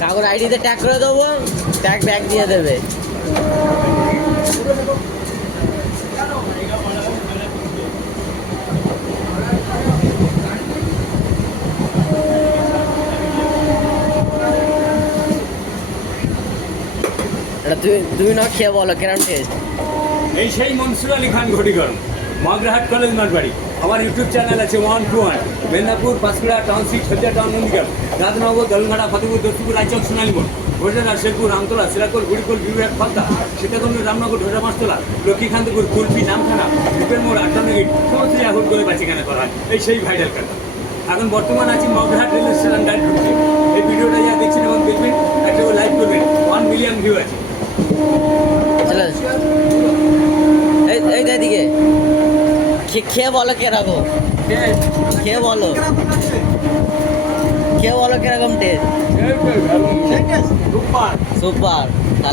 কাকুর আইডিতে ট্যাগ করে দেবো, ট্যাগ ব্যাগ দিয়ে দেবে। এটা তুমি না খেয়ে বলো কেরম টেস্ট। এই সেই মনসুর আলী খান ঘটিগড়, মগরাহাট কলেজ মাঠবাড়ি। আমার ইউটিউব চ্যানেল আছে 121, মেদিনীপুর, পাঁশকুড়া টাউনশিপ, সজ্জা টাউন, নন্দীগ্রাম, রাজনগর, দলঘাটা, ফতেপুর, দস্তুপুর, রায়চক, সোনালীমোড়, ঘোষণা, শেরপুর, আমতলা, সিরাকুর, গুড়িকুল, বিবিঘাট, পাল্টা, সীতাকুণ্ড, রামনগর, ঢোসা মাছতলা, লক্ষ্মীকান্তপুর, কুলপি, নামখানা, রূপের মোড়, আটটান্ন গেট, সমস্ত এখন করে বাঁচিখানে করা হয়। এই সেই ভাইরাল কাটা। এখন বর্তমান আছি মগরাহাট রেল স্টেশন ডাইরেক্ট ঢুকছে। এই ভিডিওটা যা দেখছেন এবং দেখবেন, একটা লাইক করবেন। 1 মিলিয়ন ভিউ আছে। এই দিকে খেয়ে বলো কিরকম, খেয়ে বলো, খেয়ে বলো কিরকম টেস্ট। Super super.